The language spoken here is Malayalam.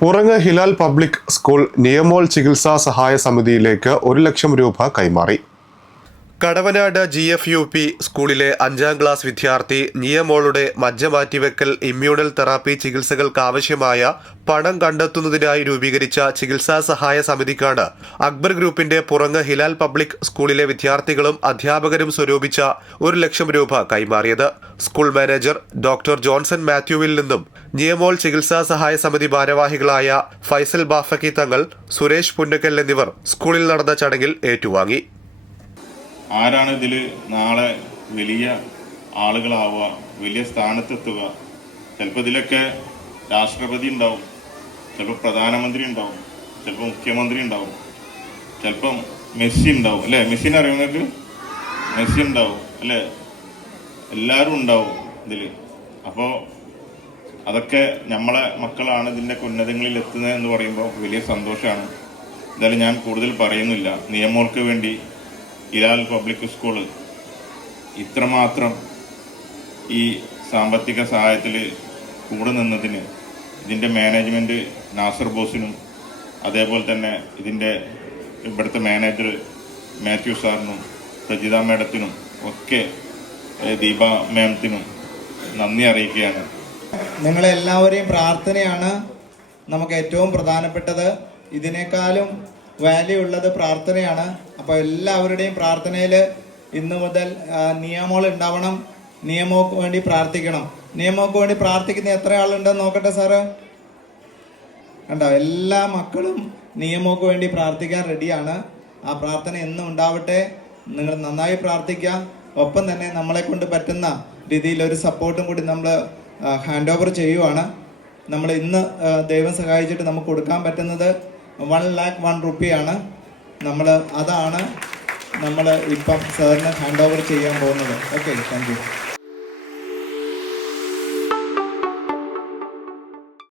പുറങ്ങ് ഹിലാൽ പബ്ലിക് സ്കൂൾ നിയമോൾ ചികിത്സാ സഹായ സമിതിയിലേക്ക് ഒരു ലക്ഷം രൂപ കൈമാറി. Kadavanad G F U P സ്കൂളിലെ അഞ്ചാം ക്ലാസ് വിദ്യാർത്ഥി നിയമോളുടെ മജ്ജ മാറ്റിവെക്കൽ ഇമ്മ്യൂണൽ തെറാപ്പി ചികിത്സകൾക്കാവശ്യമായ പണം കണ്ടെത്തുന്നതിനായി രൂപീകരിച്ച ചികിത്സാ സഹായ സമിതിക്കാണ് അക്ബർ ഗ്രൂപ്പിന്റെ പുറങ്ങ് ഹിലാൽ പബ്ലിക് സ്കൂളിലെ വിദ്യാർത്ഥികളും അധ്യാപകരും സ്വരൂപിച്ച ഒരു ലക്ഷം രൂപ കൈമാറിയത്. സ്കൂൾ മാനേജർ ഡോക്ടർ ജോൺസൺ മാത്യുവിൽ നിന്നും നിയമോൾ ചികിത്സാ സഹായ സമിതി ഭാരവാഹികളായ ഫൈസൽ ബാഫക്കി തങ്ങൾ സുരേഷ് പുന്നക്കൽ എന്നിവർ സ്കൂളിൽ നടന്ന ചടങ്ങിൽ ഏറ്റുവാങ്ങി. ആരാണ് ഇതിൽ നാളെ വലിയ ആളുകളാവുക വലിയ സ്ഥാനത്തെത്തുക? ചിലപ്പോൾ ഇതിലൊക്കെ രാഷ്ട്രപതി ഉണ്ടാവും ചിലപ്പോൾ പ്രധാനമന്ത്രി ഉണ്ടാവും ചിലപ്പോൾ മുഖ്യമന്ത്രി ഉണ്ടാവും ചിലപ്പം മെസ്സി ഉണ്ടാവും അല്ലേ? മെസ്സിനെ അറിയുന്നവർക്ക് മെസ്സി ഉണ്ടാവും അല്ലേ? എല്ലാവരും ഉണ്ടാവും ഇതിൽ അപ്പോൾ അതൊക്കെ നമ്മളെ മക്കളാണ് ഇതിന്റെ ഉന്നതങ്ങളിൽ എത്തുന്നത് എന്ന് പറയുമ്പോൾ വലിയ സന്തോഷമാണ്. എന്തായാലും ഞാൻ കൂടുതൽ പറയുന്നില്ല. നിയമങ്ങൾക്ക് വേണ്ടി ഇലാൽ പബ്ലിക് സ്കൂൾ ഇത്രമാത്രം ഈ സാമ്പത്തിക സഹായത്തിൽ കൂടെ നിന്നതിന് ഇതിന്റെ മാനേജ്മെന്റ് നാസർ ബോസിനും അതേപോലെ തന്നെ ഇതിന്റെ ഇവിടുത്തെ മാനേജർ മാത്യു സാറിനും സജിത മേഡത്തിനും ഒക്കെ ദീപ മാമത്തിനും നന്ദി അറിയിക്കുകയാണ്. നിങ്ങളെല്ലാവരെയും പ്രാർത്ഥനയാണ് നമുക്ക് ഏറ്റവും പ്രധാനപ്പെട്ടത്. ഇതിനേക്കാളും വാല്യൂ ഉള്ളത് പ്രാർത്ഥനയാണ്. അപ്പോൾ എല്ലാവരുടെയും പ്രാർത്ഥനയിൽ ഇന്ന് മുതൽ നിയമങ്ങൾ ഉണ്ടാവണം. നിയമോക്ക് വേണ്ടി പ്രാർത്ഥിക്കണം. നിയമോക്ക് വേണ്ടി പ്രാർത്ഥിക്കുന്ന എത്ര ആളുണ്ടെന്ന് നോക്കട്ടെ സാറ്? കണ്ടോ എല്ലാ മക്കളും നിയമോക്ക് വേണ്ടി പ്രാർത്ഥിക്കാൻ റെഡിയാണ്. ആ പ്രാർത്ഥന എന്നും ഉണ്ടാവട്ടെ. നിങ്ങൾ നന്നായി പ്രാർത്ഥിക്കുക. ഒപ്പം തന്നെ നമ്മളെ കൊണ്ട് പറ്റുന്ന രീതിയിൽ ഒരു സപ്പോർട്ടും കൂടി നമ്മൾ ഹാൻഡ് ഓവർ ചെയ്യുവാണ്. നമ്മൾ ഇന്ന് ദൈവം സഹായിച്ചിട്ട് നമുക്ക് കൊടുക്കാൻ പറ്റുന്നത് വൺ ലാക്ക് വൺ റുപ്പിയാണ് നമ്മൾ അതാണ് നമ്മൾ ഇപ്പം സാറിന് ഹാൻഡ് ഓവർ ചെയ്യാൻ പോകുന്നത്. Okay thank